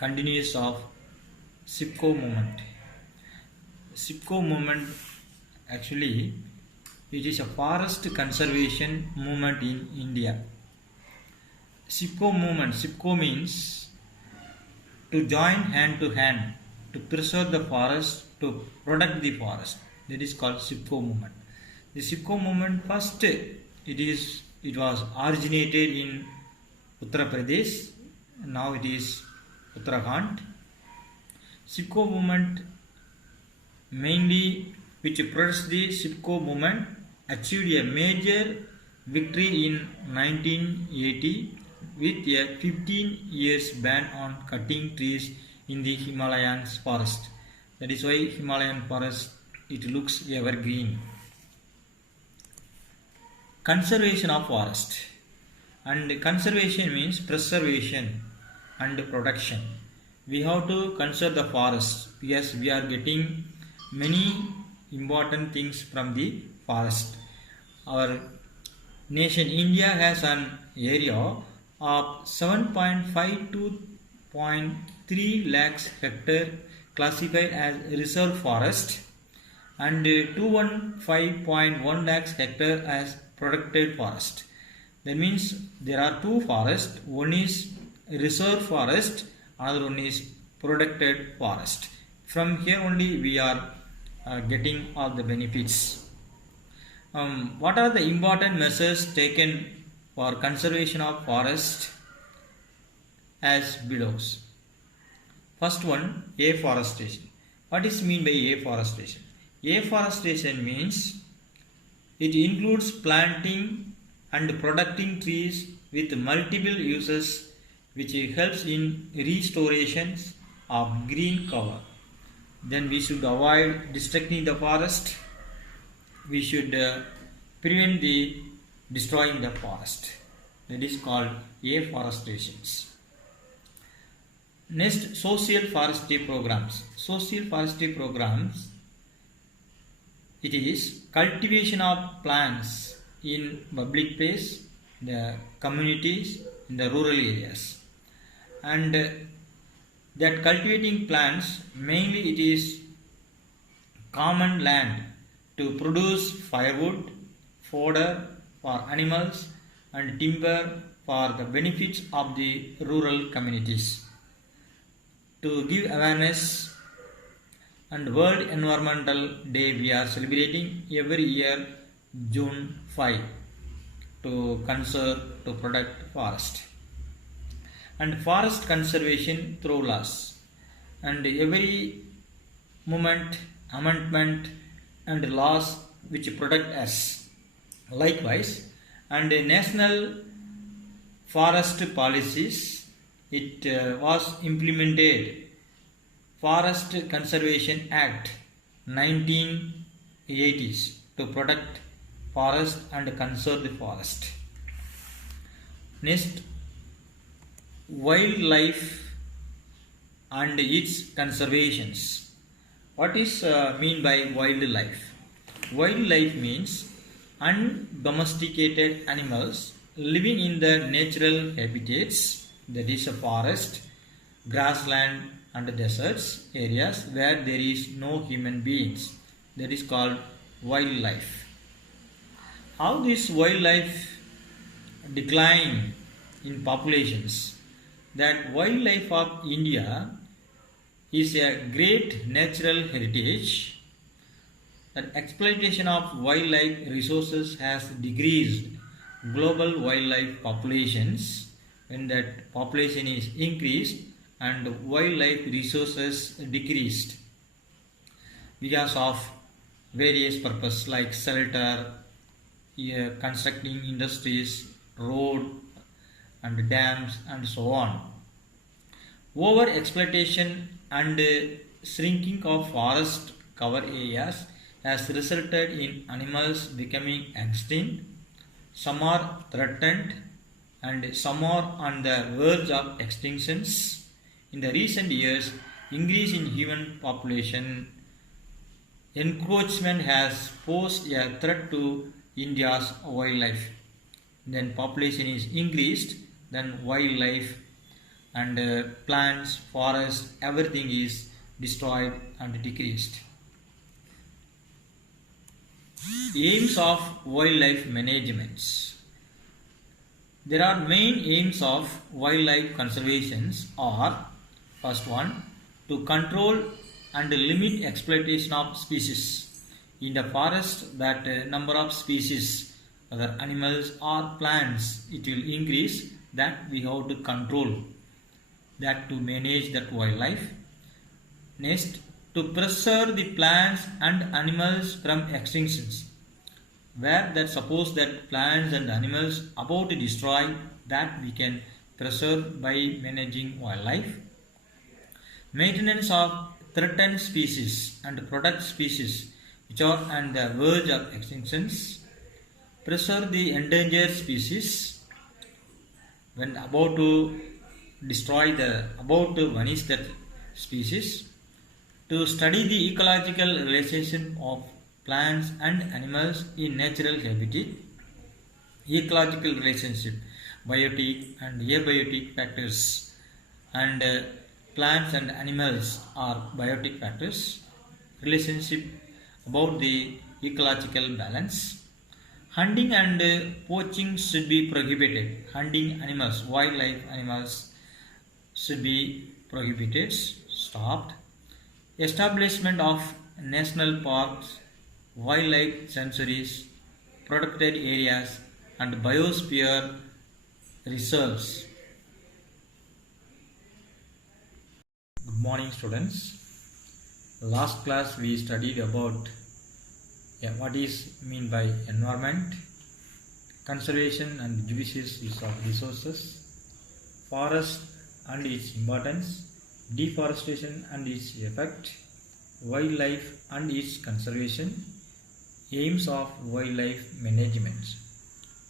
continuous of SIPCO movement. SIPCO movement actually it is a forest conservation movement in India. SIPCO means to join hand to hand to preserve the forest, to protect the forest. That is called SIPCO movement. The SIPCO movement first it was originated in Uttar Pradesh. Now it is Uttarakhand. SIPCO movement mainly which precedes the SIPCO movement achieved a major victory in 1980 with a 15 years ban on cutting trees in the Himalayan forest. That is why Himalayan forest it looks evergreen. Conservation of forest, and conservation means preservation and protection. We have to conserve the forest. Yes, we are getting many important things from the forest. Our nation India has an area of 7.5 to 0.3 lakhs hectare classified as reserve forest and 215.1 lakhs hectare as protected forest. That means there are two forests. One is reserve forest, another one is protected forest. From here only we are getting all the benefits. What are the important measures taken for conservation of forest as belows? First one, afforestation. What is mean by afforestation? Afforestation means it includes planting and protecting trees with multiple uses which helps in restoration of green cover. Then we should avoid destructing the forest. We should prevent the destroying the forest. That is called afforestation. Next, social forestry programs. Social forestry programs, it is cultivation of plants in public place, the communities, in the rural areas. And that cultivating plants, mainly it is common land to produce firewood, fodder for animals and timber for the benefits of the rural communities. To give awareness, and World Environmental Day we are celebrating every year June 5 to conserve, to protect forest. And forest conservation through laws, and every movement, amendment and laws which protect us. Likewise, and national forest policies, it was implemented Forest Conservation Act 1980s to protect forest and conserve the forest. Next, wildlife and its conservations. What is mean by wildlife? Wildlife means undomesticated animals living in the natural habitats, that is a forest, grassland and deserts areas where there is no human beings. That is called wildlife. How this wildlife decline in populations? That wildlife of India is a great natural heritage. That exploitation of wildlife resources has decreased global wildlife populations. When that population is increased and wildlife resources decreased because of various purposes like shelter, constructing industries, road and dams and so on. Over exploitation and shrinking of forest cover areas has resulted in animals becoming extinct. Some are threatened and some are on the verge of extinctions. In the recent years, increase in human population encroachment has posed a threat to India's wildlife. Then population is increased, then wildlife and plants, forests, everything is destroyed and decreased. Aims of wildlife management. There are main aims of wildlife conservation are: first one, to control and limit exploitation of species. In the forest, that number of species, whether animals or plants, it will increase, that we have to control, that to manage that wildlife. Next, to preserve the plants and animals from extinctions, where that suppose that plants and animals about to destroy, that we can preserve by managing wildlife. Maintenance of threatened species and protect species which are on the verge of extinctions. Preserve the endangered species when about to destroy the about to vanish that species. To study the ecological relationship of plants and animals in natural habitat. Ecological relationship, biotic and abiotic factors, and plants and animals are biotic factors. Relationship about the ecological balance. Hunting and poaching should be prohibited. Hunting animals, wildlife animals should be prohibited, stopped. Establishment of national parks, wildlife sanctuaries, protected areas, and biosphere reserves. Good morning, students. Last class we studied about what is mean by environment, conservation and judicious use of resources, forest and its importance, deforestation and its effect, wildlife and its conservation, aims of wildlife management.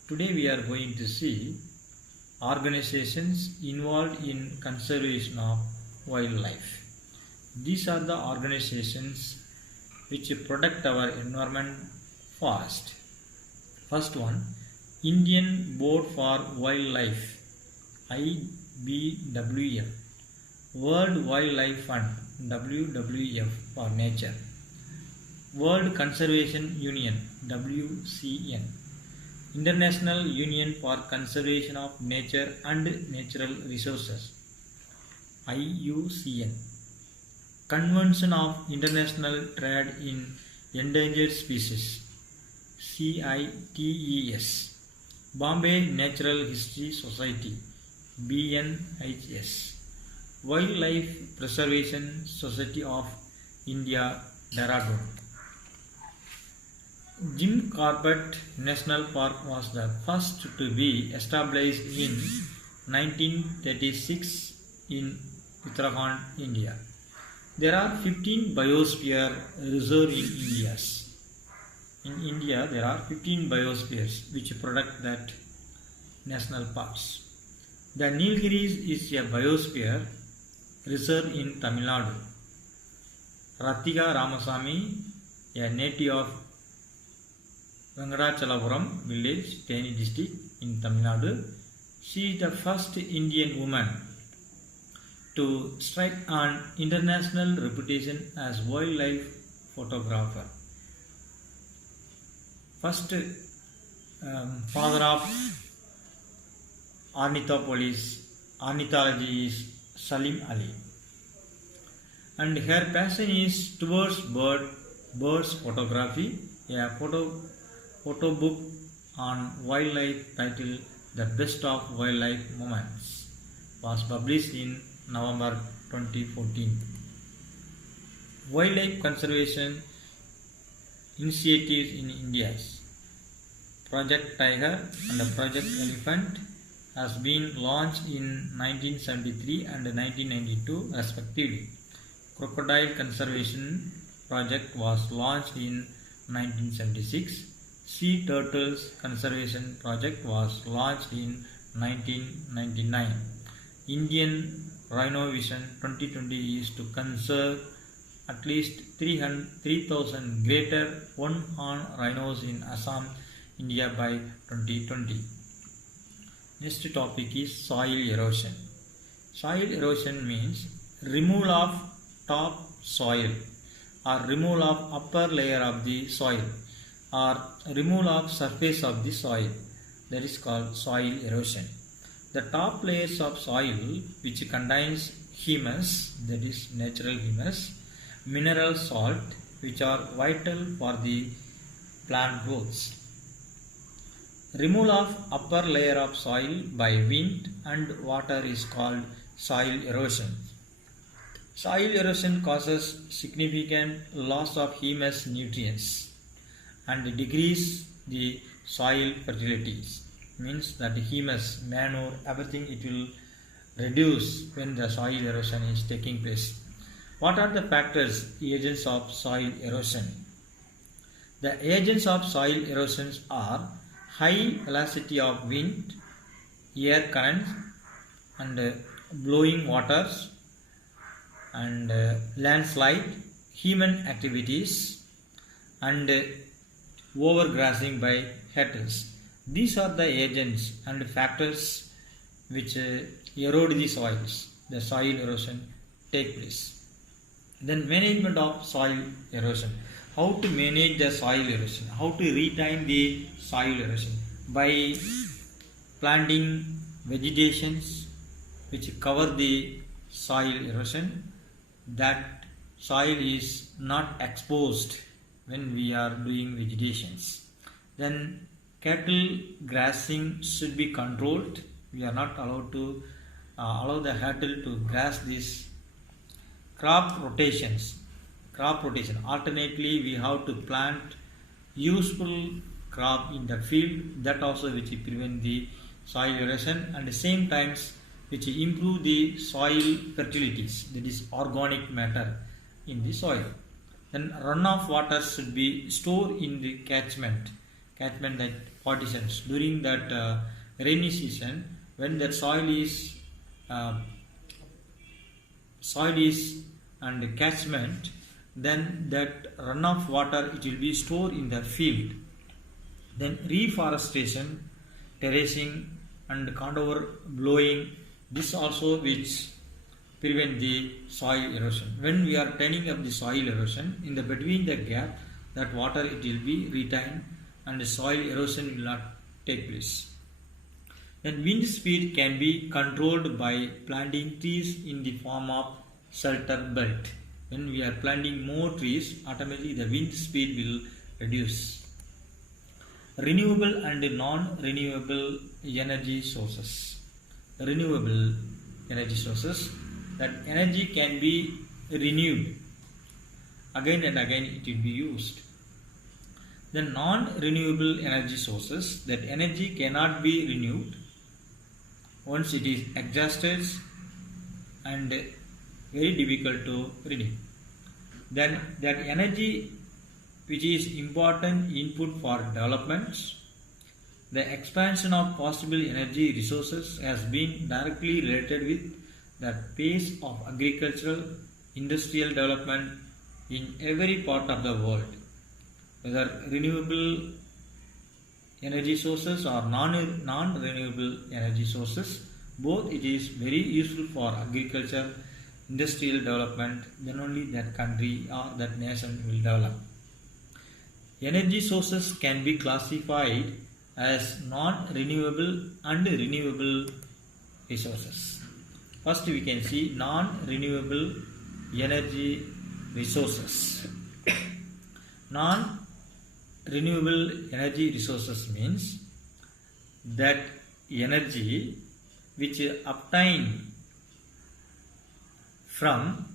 Today we are going to see organizations involved in conservation of wildlife. These are the organizations which protect our environment forest. First one, Indian Board for Wildlife, IBWF. World Wildlife Fund, WWF for nature. World Conservation Union, WCN. International Union for Conservation of Nature and Natural Resources, IUCN. Convention of International Trade in Endangered Species, CITES. Bombay Natural History Society, BNHS. Wildlife Preservation Society of India, Dehradun. Jim Corbett National Park was the first to be established in 1936 in Uttarakhand, India. There are 15 biosphere reserves in India. In India, there are 15 biospheres which protect that national parks. The Nilgiris is a biosphere reserve in Tamil Nadu. Ratika Ramasamy, a native of Venkatachalapuram village, Theni district in Tamil Nadu, she is the first Indian woman to strike an international reputation as wildlife photographer. First father of ornithology is Salim Ali, and her passion is towards birds photography. A photo book on wildlife titled The Best of Wildlife Moments was published in November 2014. Wildlife conservation initiatives in India. Project Tiger and Project Elephant has been launched in 1973 and 1992 respectively. Crocodile Conservation Project was launched in 1976. Sea Turtles Conservation Project was launched in 1999. Indian Rhino Vision 2020 is to conserve at least 3,000 greater one-horn rhinos in Assam, India by 2020. Next topic is soil erosion. Soil erosion means removal of top soil or removal of upper layer of the soil or removal of surface of the soil. That is called soil erosion. The top layers of soil which contains humus, that is natural humus, mineral salt which are vital for the plant growth. Removal of upper layer of soil by wind and water is called soil erosion. Soil erosion causes significant loss of humus nutrients and decrease the soil fertility. Means that humus, manure, everything it will reduce when the soil erosion is taking place. What are the factors, agents of soil erosion? The agents of soil erosions are high velocity of wind, air currents and blowing waters and landslide, human activities and overgrazing by cattle. These are the agents and factors which erode the soils. The soil erosion take place. Then management of soil erosion. How to manage the soil erosion? How to retain the soil erosion? By planting vegetations which cover the soil erosion. That soil is not exposed when we are doing vegetations. Then cattle grazing should be controlled. We are not allowed to allow the cattle to grass this. Crop rotation. Alternately, we have to plant useful crop in the field. That also which prevent the soil erosion and the same times which improve the soil fertilities. That is organic matter in the soil. Then runoff water should be stored in the catchment like partitions during that rainy season when that soil is and catchment, then that runoff water it will be stored in the field. Then reforestation, terracing and contour blowing, this also which prevent the soil erosion. When we are turning up the soil erosion, in the between the gap, that water it will be retained and the soil erosion will not take place. Then wind speed can be controlled by planting trees in the form of shelter belt. When we are planting more trees, automatically the wind speed will reduce. Renewable and non-renewable energy sources. Renewable energy sources, that energy can be renewed. Again and again it will be used. The non-renewable energy sources, that energy cannot be renewed once it is exhausted and very difficult to renew. Then that energy which is important input for development. The expansion of possible energy resources has been directly related with the pace of agricultural, industrial development in every part of the world. Whether renewable energy sources or non-renewable energy sources, both it is very useful for agriculture, industrial development, then only that country or that nation will develop. Energy sources can be classified as non-renewable and renewable resources. First we can see non-renewable energy resources. Non-renewable energy resources means that energy which is obtained from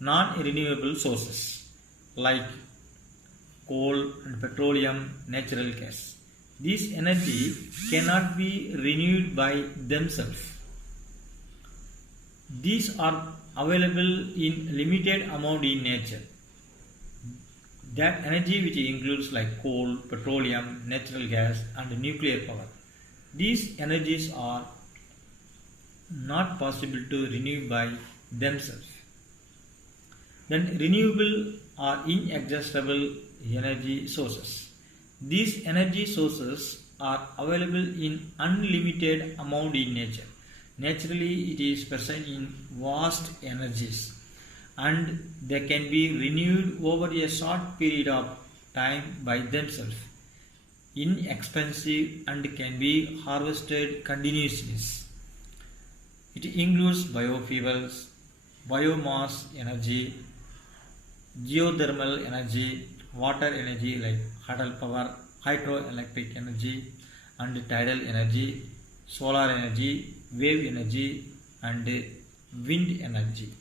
non-renewable sources like coal and petroleum, natural gas. This energy cannot be renewed by themselves. These are available in limited amount in nature. That energy which includes like coal, petroleum, natural gas and nuclear power. These energies are not possible to renew by themselves. Then renewable or inexhaustible energy sources. These energy sources are available in unlimited amount in nature. Naturally, it is present in vast energies and they can be renewed over a short period of time by themselves. Inexpensive and can be harvested continuously. It includes biofuels, biomass energy, geothermal energy, water energy like hydropower, hydroelectric energy, and tidal energy, solar energy, wave energy, and wind energy.